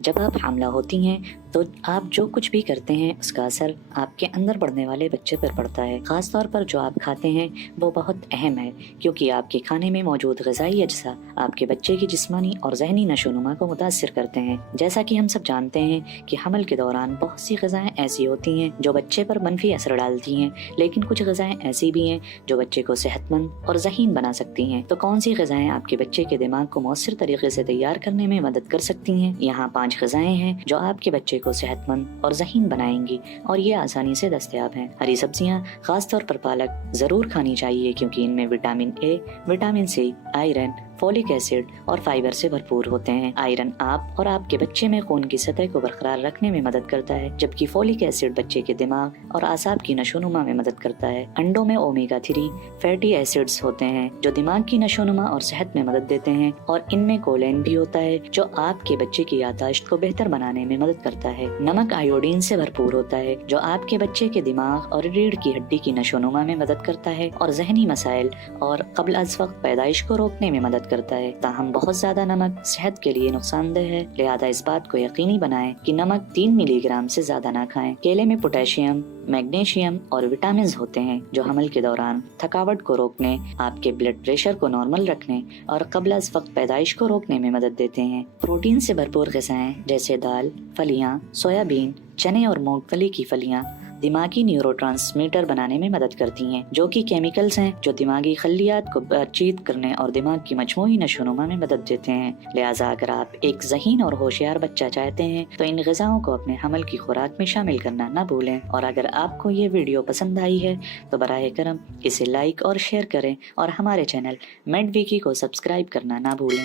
جب آپ حاملہ ہوتی ہیں تو آپ جو کچھ بھی کرتے ہیں اس کا اثر آپ کے اندر پڑنے والے بچے پر پڑتا ہے۔ خاص طور پر جو آپ کھاتے ہیں وہ بہت اہم ہے، کیونکہ آپ کے کھانے میں موجود غذائی اجزاء آپ کے بچے کی جسمانی اور ذہنی نشو و نما کو متاثر کرتے ہیں۔ جیسا کہ ہم سب جانتے ہیں کہ حمل کے دوران بہت سی غذائیں ایسی ہوتی ہیں جو بچے پر منفی اثر ڈالتی ہیں، لیکن کچھ غذائیں ایسی بھی ہیں جو بچے کو صحت مند اور ذہین بنا سکتی ہیں۔ تو کون سی غذائیں آپ کے بچے کے دماغ کو مؤثر طریقے سے تیار کرنے میں مدد کر سکتی ہیں؟ یہاں 5 غذائیں ہیں جو آپ کے بچے کو صحت مند اور ذہین بنائیں گی، اور یہ آسانی سے دستیاب ہیں۔ ہری سبزیاں، خاص طور پر پالک، ضرور کھانی چاہیے کیونکہ ان میں vitamin A, vitamin C, iron, folic acid اور فائبر سے بھرپور ہوتے ہیں۔ آئرن آپ اور آپ کے بچے میں خون کی سطح کو برقرار رکھنے میں مدد کرتا ہے، جبکہ فولک ایسڈ بچے کے دماغ اور اعصاب کی نشو و نما میں مدد کرتا ہے۔ انڈوں میں اومیگا 3 فیٹی ایسڈز ہوتے ہیں جو دماغ کی نشو و نما اور صحت میں مدد دیتے ہیں، اور ان میں کولین بھی ہوتا ہے جو آپ کے بچے کی یادداشت کو بہتر بنانے میں مدد کرتا ہے۔ نمک آیوڈین سے بھرپور ہوتا ہے جو آپ کے بچے کے دماغ اور ریڑھ کی ہڈی کی نشو و نما میں مدد کرتا ہے اور ذہنی مسائل اور قبل از وقت پیدائش کو روکنے میں مدد کرتا ہے۔ تاہم بہت زیادہ نمک صحت کے لیے نقصان دہ ہے، لہذا اس بات کو یقینی بنائیں کہ نمک 3 ملی گرام سے زیادہ نہ کھائیں۔ کیلے میں پوٹیشیم، میگنیشیم اور وٹامنز ہوتے ہیں جو حمل کے دوران تھکاوٹ کو روکنے، آپ کے بلڈ پریشر کو نارمل رکھنے اور قبل از وقت پیدائش کو روکنے میں مدد دیتے ہیں۔ پروٹین سے بھرپور غذائیں جیسے دال، پھلیاں، سویابین، چنے اور مونگ پھلی کی پھلیاں دماغی نیورو ٹرانسمیٹر بنانے میں مدد کرتی ہیں، جو کہ کیمیکلز ہیں جو دماغی خلیات کو بات چیت کرنے اور دماغ کی مجموعی نشو و نما میں مدد دیتے ہیں۔ لہٰذا اگر آپ ایک ذہین اور ہوشیار بچہ چاہتے ہیں تو ان غذاؤں کو اپنے حمل کی خوراک میں شامل کرنا نہ بھولیں، اور اگر آپ کو یہ ویڈیو پسند آئی ہے تو براہ کرم اسے لائک اور شیئر کریں، اور ہمارے چینل میڈ ویکی کو سبسکرائب کرنا نہ بھولیں۔